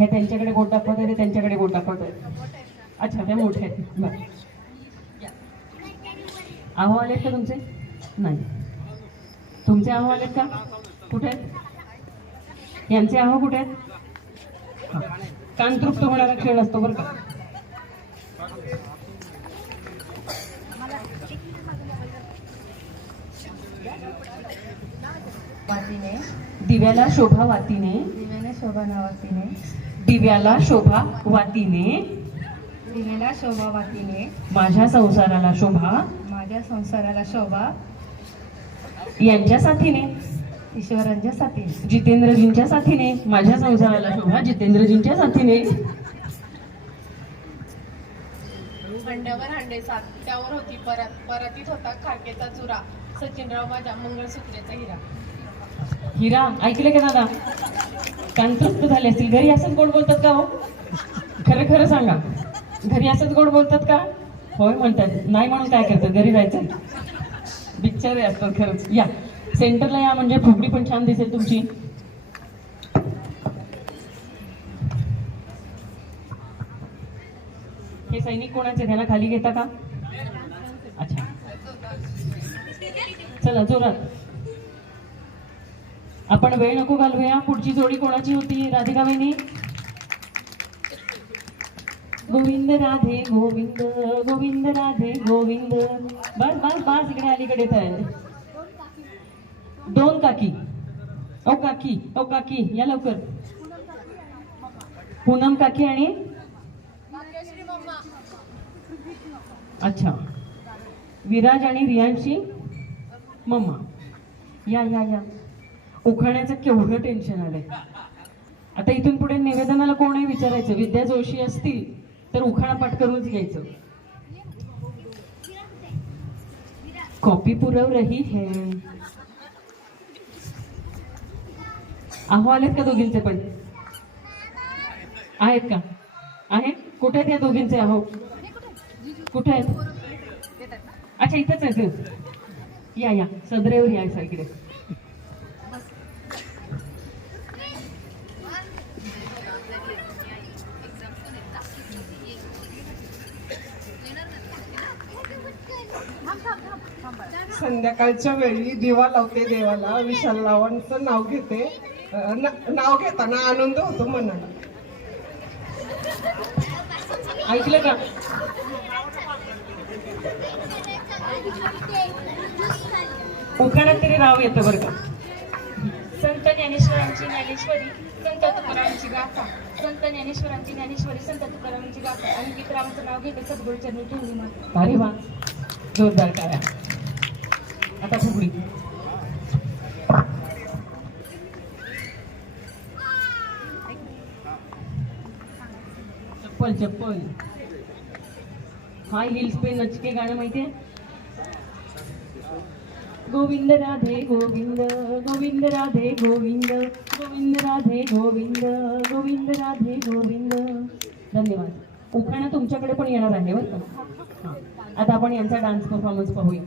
हे त्यांच्याकडे बोट दाखवत आहे, ते त्यांच्याकडे बोट दाखवत आहे. अच्छा, ते मोठे आहेत. बरं, आहो आलेत का तुमचे? नाही. तुमचे आहो आलेत का? कुठे आहेत? यांचे आहो कुठे आहेत? हां, कान तृप्त होणारा खेळ असतो बरं का. वातीने, दिव्याला शोभा वातीने, दिव्याने शोभा नावातीने, दिव्याला शोभा वातीने, दिव्याला शोभा वातीने, माझ्या संसाराला शोभा, माझ्या संसाराला शोभा, यांच्या साथीने, ईश्वरांच्या साथीने, जितेंद्रजींच्या साथीने, माझ्या संसाराला शोभा, जितेंद्रजींच्या साथीने. हंड्यावर हंडे सात, त्यावर होती परत, परतीत होता खारकेचा चुरा, सचिनराव माझ्या मंगळसूत्रेचा हिरा. हिरा ऐकले का दादा? कांतृप्त झाले असतील. घरी असंच गोड बोलतात का हो? खरं खरं सांगा, घरी असंच गोड बोलतात का? होय म्हणतात. नाही म्हणून काय करतात? घरी जायचं. बिचारे असतात खरंच. या सेंटरला या, म्हणजे फुगडी पण छान दिसेल तुमची. हे सैनिक कोणाचे? त्यांना खाली घेता का? अच्छा, चला जोरात. आपण वेळ नको घालवूया. पुढची जोडी कोणाची होती राधिका बहिणी? गोविंद राधे गोविंद, गोविंद राधे गोविंद. बस बस बस, इकडे अलीकडे आहे. दोन काकी. ओ काकी, ओ काकी या लवकर. पूनम काकी आणि अच्छा, विराज आणि रियांशी मम्मा. या या या. उखाण्याचं केवढं टेन्शन आलंय. आता इथून पुढे निवेदनाला कोणी विचारायचं, विद्या जोशी असतील तर उखाणा पाठ करूनच घ्यायचं. कॉपी पुरव रही है. आहो आलेत का दोघींचे पण? आहेत का? आहेत. कुठे आहेत या दोघींचे आहो? कुठे आहेत? अच्छा, इथेच आहेत. या या, सदरेवर या इकडे. संध्याकाळच्या वेळी दिवा लावते देवाला, विशाल लावांचं नाव घेते. नाव घेताना आनंद होतो मनाला. ऐकलं का? उखाण्यात तरी राव येतं बरं का. संत ज्ञानेश्वरांची ज्ञानेश्वरी, संत तुकारामांची गाथा, संत ज्ञानेश्वरांची ज्ञानेश्वरी, संत तुकारामांची गाथा आणि गीतरामांचं नाव घेते सद्गुरू चरणी ठेवली मात. अरे वा, जोरदार टाळ्या. आता फुगडी. चप्पल चप्पल. हाय हिल्स पे नचके गाणं माहितीये? गोविंद राधे गोविंद, गोविंद राधे गोविंद, गोविंद राधे गोविंद, गोविंद राधे गोविंद. धन्यवाद. उखाणा तुमच्याकडे पण येणार आहे बरं का. हां, आता आपण यांचा डान्स परफॉर्मन्स पाहूया.